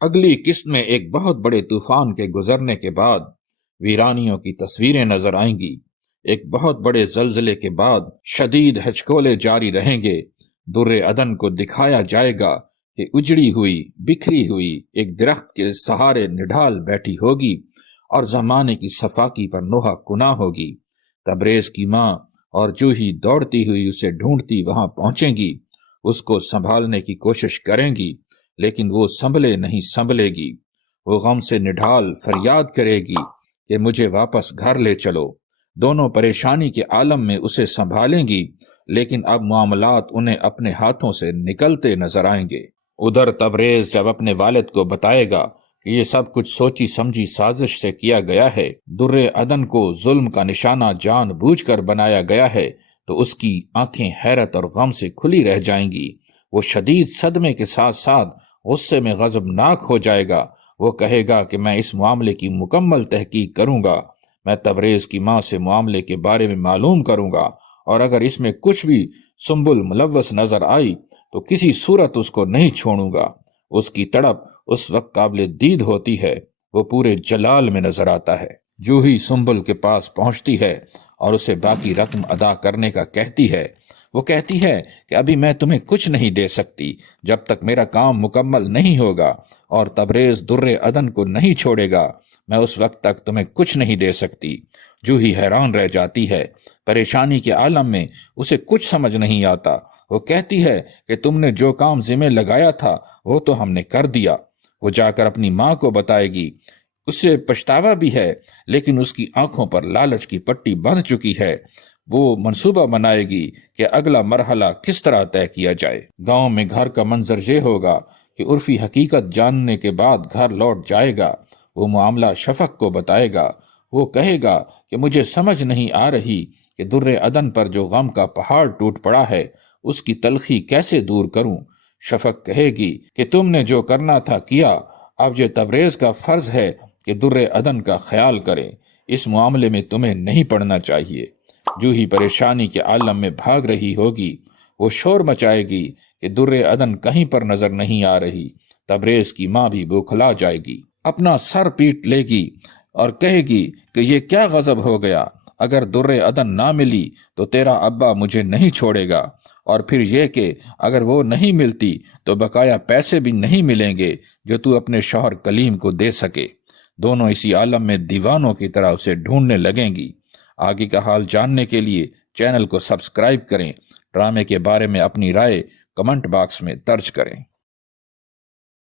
اگلی قسط میں ایک بہت بڑے طوفان کے گزرنے کے بعد ویرانیوں کی تصویریں نظر آئیں گی۔ ایک بہت بڑے زلزلے کے بعد شدید ہچکولے جاری رہیں گے۔ در عدن کو دکھایا جائے گا کہ اجڑی ہوئی بکھری ہوئی ایک درخت کے سہارے نڈھال بیٹھی ہوگی اور زمانے کی صفاکی پر نوحہ کنا ہوگی۔ تبریز کی ماں اور جوہی دوڑتی ہوئی اسے ڈھونڈتی وہاں پہنچیں گی، اس کو سنبھالنے کی کوشش کریں گی، لیکن وہ سنبھلے نہیں سنبھلے گی۔ وہ غم سے نڈھال فریاد کرے گی کہ مجھے واپس گھر لے چلو۔ دونوں پریشانی کے عالم میں اسے سنبھالیں گی، لیکن اب معاملات انہیں اپنے ہاتھوں سے نکلتے نظر آئیں گے۔ ادھر تبریز جب اپنے والد کو بتائے گا کہ یہ سب کچھ سوچی سمجھی سازش سے کیا گیا ہے، در عدن کو ظلم کا نشانہ جان بوجھ کر بنایا گیا ہے، تو اس کی آنکھیں حیرت اور غم سے کھلی رہ جائیں گی۔ وہ شدید صدمے کے ساتھ ساتھ غصے میں غضبناک ہو جائے گا۔ وہ کہے گا کہ میں اس معاملے کی مکمل تحقیق کروں گا، میں تبریز کی ماں سے معاملے کے بارے میں معلوم کروں گا، اور اگر اس میں کچھ بھی سنبل ملوث نظر آئی تو کسی صورت اس کو نہیں چھوڑوں گا۔ اس کی تڑپ اس وقت قابل دید ہوتی ہے، وہ پورے جلال میں نظر آتا ہے۔ جوہی سنبل کے پاس پہنچتی ہے اور اسے باقی رقم ادا کرنے کا کہتی ہے۔ وہ کہتی ہے کہ ابھی میں تمہیں کچھ نہیں دے سکتی جب تک میرا کام مکمل نہیں ہوگا اور تبریز در عدن کو نہیں چھوڑے گا، میں اس وقت تک تمہیں کچھ نہیں دے سکتی۔ جوہی حیران رہ جاتی ہے، پریشانی کے عالم میں اسے کچھ سمجھ نہیں آتا۔ وہ کہتی ہے کہ تم نے جو کام ذمہ لگایا تھا وہ تو ہم نے کر دیا۔ وہ جا کر اپنی ماں کو بتائے گی، اسے پچھتاوا بھی ہے، لیکن اس کی آنکھوں پر لالچ کی پٹی بندھ چکی ہے۔ وہ منصوبہ بنائے گی کہ اگلا مرحلہ کس طرح طے کیا جائے۔ گاؤں میں گھر کا منظر یہ ہوگا کہ عرفی حقیقت جاننے کے بعد گھر لوٹ جائے گا۔ وہ معاملہ شفق کو بتائے گا۔ وہ کہے گا کہ مجھے سمجھ نہیں آ رہی کہ در عدن پر جو غم کا پہاڑ ٹوٹ پڑا ہے اس کی تلخی کیسے دور کروں۔ شفق کہے گی کہ تم نے جو کرنا تھا کیا، اب یہ تبریز کا فرض ہے کہ در عدن کا خیال کرے۔ اس معاملے میں تمہیں نہیں پڑنا چاہیے۔ جوہی پریشانی کے عالم میں بھاگ رہی ہوگی۔ وہ شور مچائے گی کہ در عدن کہیں پر نظر نہیں آ رہی۔ تبریز کی ماں بھی بوکھلا جائے گی، اپنا سر پیٹ لے گی اور کہے گی کہ یہ کیا غضب ہو گیا، اگر در عدن نہ ملی تو تیرا ابا مجھے نہیں چھوڑے گا، اور پھر یہ کہ اگر وہ نہیں ملتی تو بقایا پیسے بھی نہیں ملیں گے جو تو اپنے شوہر کلیم کو دے سکے۔ دونوں اسی عالم میں دیوانوں کی طرح اسے ڈھونڈنے لگیں گی۔ آگے کا حال جاننے کے لیے چینل کو سبسکرائب کریں۔ ڈرامے کے بارے میں اپنی رائے کمنٹ باکس میں درج کریں۔